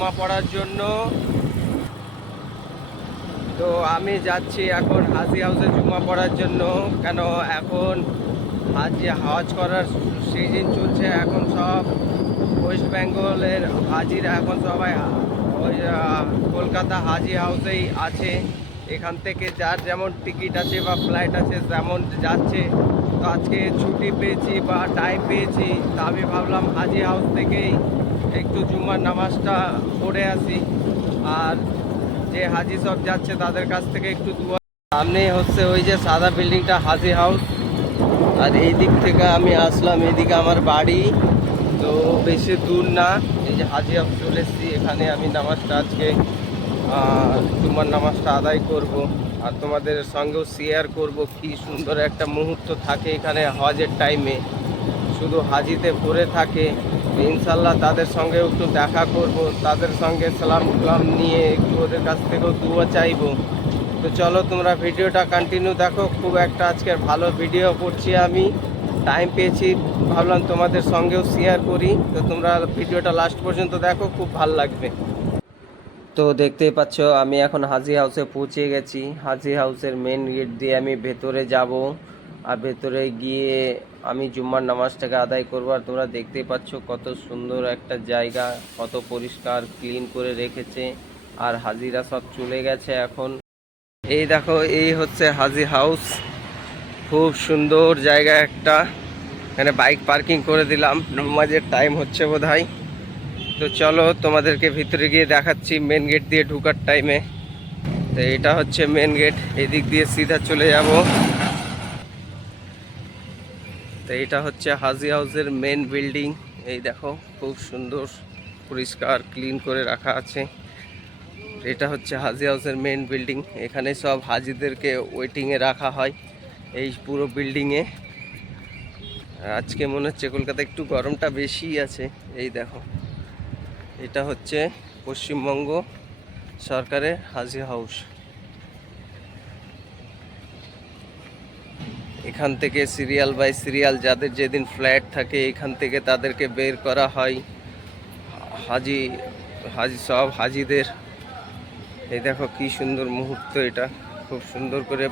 জমা পড়ার জন্য। তো আমি যাচ্ছি এখন হাজি হাউসে জুমা পড়ার জন্য। কেন এখন হাজি হজ করার সিজন চলছে, এখন সব ওয়েস্ট বেঙ্গলের হাজিরা এখন সবাই ওই কলকাতা হাজি হাউসেই আছে। এখান থেকে যার যেমন টিকিট আছে বা ফ্লাইট আছে তেমন যাচ্ছে। তো আজকে ছুটি পেয়েছি বা টাইম পেয়েছি, তা আমি ভাবলাম হাজি হাউস থেকেই একটু জুমার নামাজটা পড়ে আসি। আর যে হাজি সব যাচ্ছে, তাদের কাছ থেকে একটু দুয়া। সামনে হচ্ছে ওই যে সাদা বিল্ডিংটা, হাজি হাউস। আর এই দিক থেকে আমি আসলাম, এদিকে আমার বাড়ি। তো বেশি দূর না, এই যে হাজি হাউস চলে এসেছি। এখানে আমি নামাজটা আজকে জুমার নামাজটা আদায় করব। আর তোমাদের সঙ্গেও শেয়ার করব কি সুন্দর একটা মুহূর্ত থাকে এখানে হজের টাইমে শুধু হাজিতে ভরে থাকে ইনশাল্লাহ তাদের সঙ্গে একটু দেখা করব, তাদের সঙ্গে সালাম কালাম নিয়ে একটু ওদের কাছ থেকেও দুয়া চাইব। তো চলো তোমরা ভিডিওটা কন্টিনিউ দেখো, খুব একটা আজকের ভালো ভিডিও করছি আমি। টাইম পেয়েছি, ভাবলাম তোমাদের সঙ্গেও শেয়ার করি। তো তোমরা ভিডিওটা লাস্ট পর্যন্ত দেখো, খুব ভালো লাগবে। তো দেখতেই পাচ্ছ, আমি এখন হাজি হাউসে পৌঁছে গেছি। হাজি হাউসের মেন গেট দিয়ে আমি ভেতরে যাব। আর ভেতরে গিয়ে আমি জুম্মার নামাজটাকে আদায় করব আর তোমরা দেখতেই পাচ্ছ কত সুন্দর একটা জায়গা, কত পরিষ্কার ক্লিন করে রেখেছে আর হাজিরা সব চলে গেছে এখন। এই দেখো, এই হচ্ছে হাজি হাউস। খুব সুন্দর জায়গা একটা। এখানে বাইক পার্কিং করে দিলাম। নামাজের টাইম হচ্ছে বোধহয়। তো চলো, তোমাদেরকে ভিতরে গিয়ে দেখাচ্ছি মেন গেট দিয়ে ঢুকার টাইমে তো এটা হচ্ছে মেন গেট এদিক দিয়ে সিধা চলে যাব। তো এটা হচ্ছে হাজি হাউসের মেন বিল্ডিং এই দেখো, খুব সুন্দর, পরিষ্কার ক্লিন করে রাখা আছে। এটা হচ্ছে হাজি হাউসের মেন বিল্ডিং এখানে সব হাজিদেরকে ওয়েটিংয়ে রাখা হয় এই পুরো বিল্ডিংয়ে আজকে মনে হচ্ছে কলকাতা একটু গরমটা বেশি আছে। এই দেখো, এটা হচ্ছে পশ্চিমবঙ্গ সরকারের হাজি হাউস। এখান থেকে সিরিয়াল বাই সিরিয়াল যাদের যেদিন ফ্ল্যাট থাকে, এখান থেকে তাদেরকে বের করা হয়। হাজি হাজি সব হাজিদের। এই দেখো কি সুন্দর মুহূর্ত এটা। খুব সুন্দর করে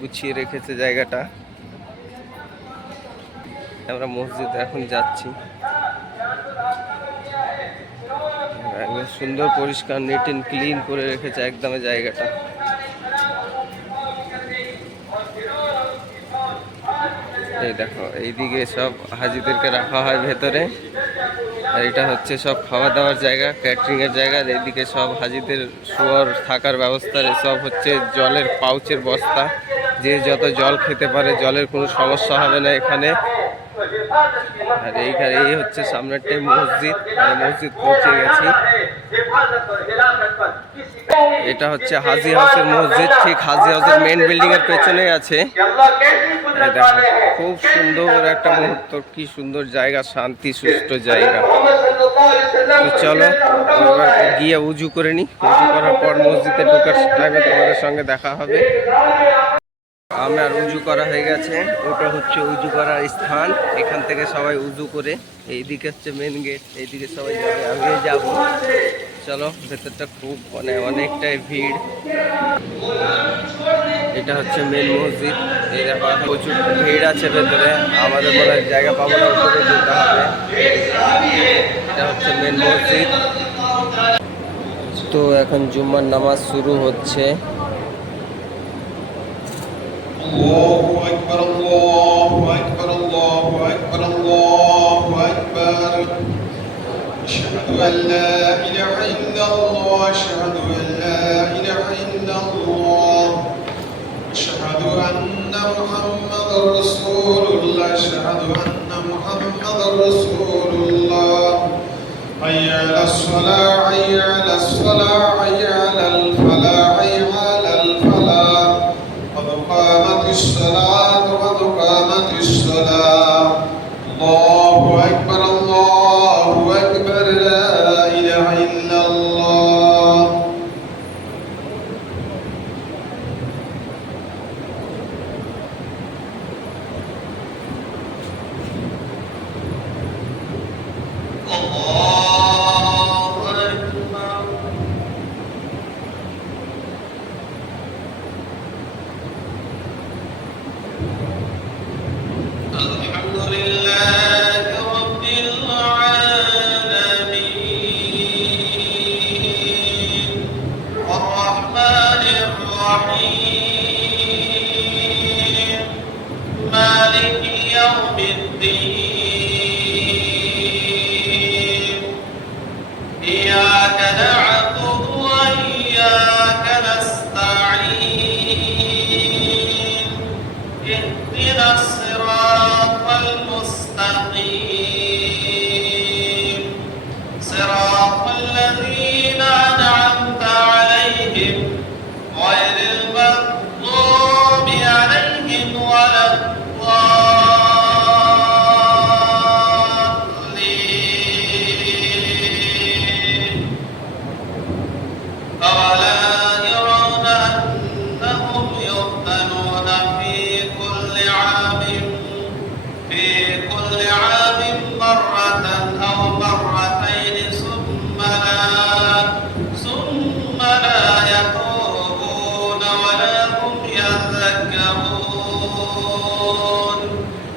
গুছিয়ে রেখেছে জায়গাটা। আমরা মসজিদ এখন যাচ্ছি। সুন্দর পরিষ্কার নিট ক্লিন করে রেখেছে একদম জায়গাটা। এই দেখো, এইদিকে সব হাজিদেরকে রাখা হয় ভেতরে। আর এটা হচ্ছে সব খাওয়া দাওয়ার জায়গা ক্যাটারিং এর জায়গা এইদিকে সব হাজিদের শোয়ার, থাকার ব্যবস্থা সব হচ্ছে জলের পাউচের বস্তা। যে যত জল খেতে পারে, জলের কোনো সমস্যা হবে না এখানে। আর এইখানে, এই হচ্ছে সামনেরটাই মসজিদ মসজিদ পৌঁছে গেছি। এটা হচ্ছে হাজি হাউসের মসজিদ, ঠিক হাজি হাউসের মেন বিল্ডিং এর পেছনেই আছে। খুব সুন্দর একটা মুহূর্ত, কি সুন্দর জায়গা, শান্তি, সুস্থ জায়গা। তো চলো গিয়ে উজু করে নি। উজু করার পর মসজিদে ঢোকার টাইমে তোমাদের সঙ্গে দেখা হবে। আমার উজু করা হয়ে গেছে। ওটা হচ্ছে উজু করার স্থান। এখান থেকে সবাই উজু করে। এইদিকে হচ্ছে মেন গেট এইদিকে সবাই যাবে। আগে যাব। চলো, ভেতরটা খুব মানে অনেকটাই ভিড়। এটা হচ্ছে মেন মসজিদ। এই দেখো প্রচুর ভিড় আছে ভেতরে। আমাদের মনে হয় জায়গা পাবো না, উপরে যেতে হবে। এটা হচ্ছে মেন মসজিদ। তো এখন জুম্মার নামাজ শুরু হচ্ছে। أشهد أن لا إله إلا الله أشهد أن لا إله إلا الله. أشهد أن محمد رسول الله. أشهد أن محمد رسول الله.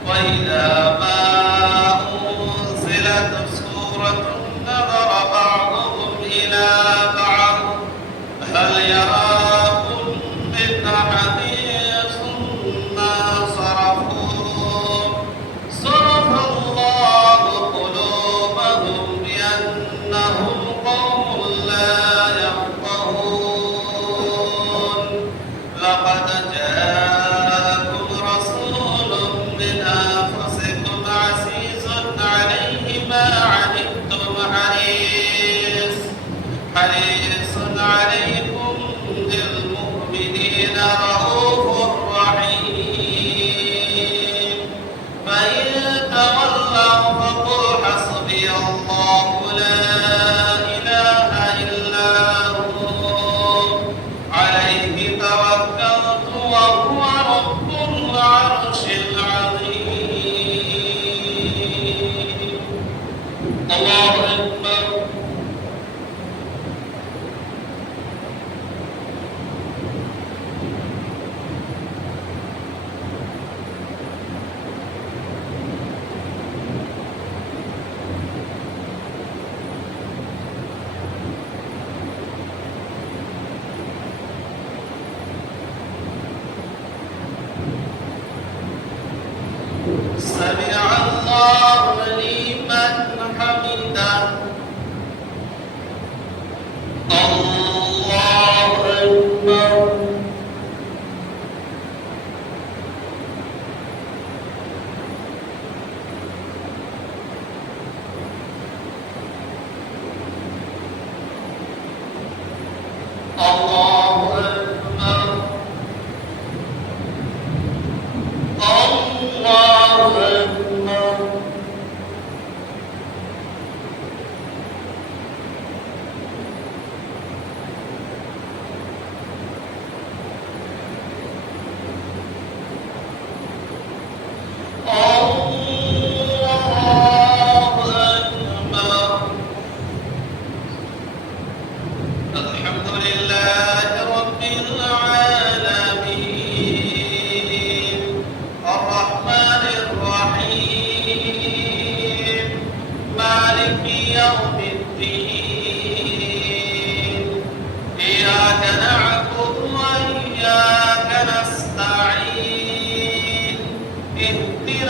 وإذا ما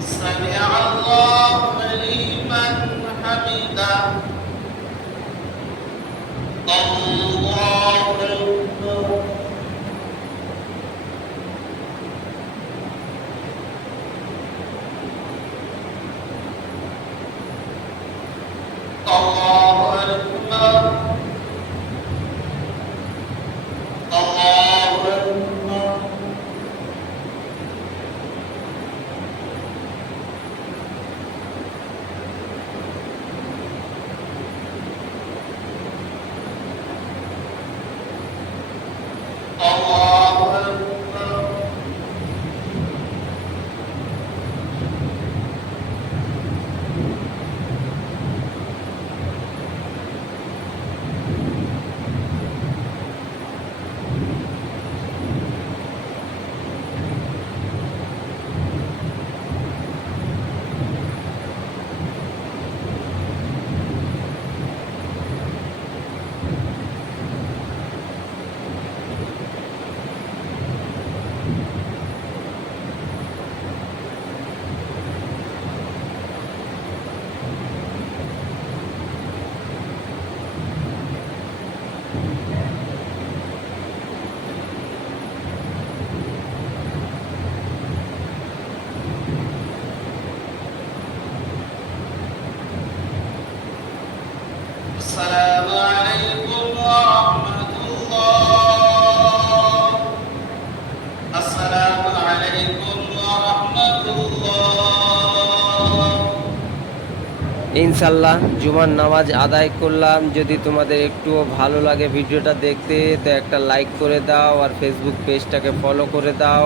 سمع الله لمن حمده. السلام عليكم ورحمة الله السلام عليكم ورحمة الله ইনশাল্লাহ জুমার নামাজ আদায় করলাম যদি তোমাদের একটুও ভালো লাগে ভিডিওটা দেখতে তো একটা লাইক করে দাও আর ফেসবুক পেজটাকে ফলো করে দাও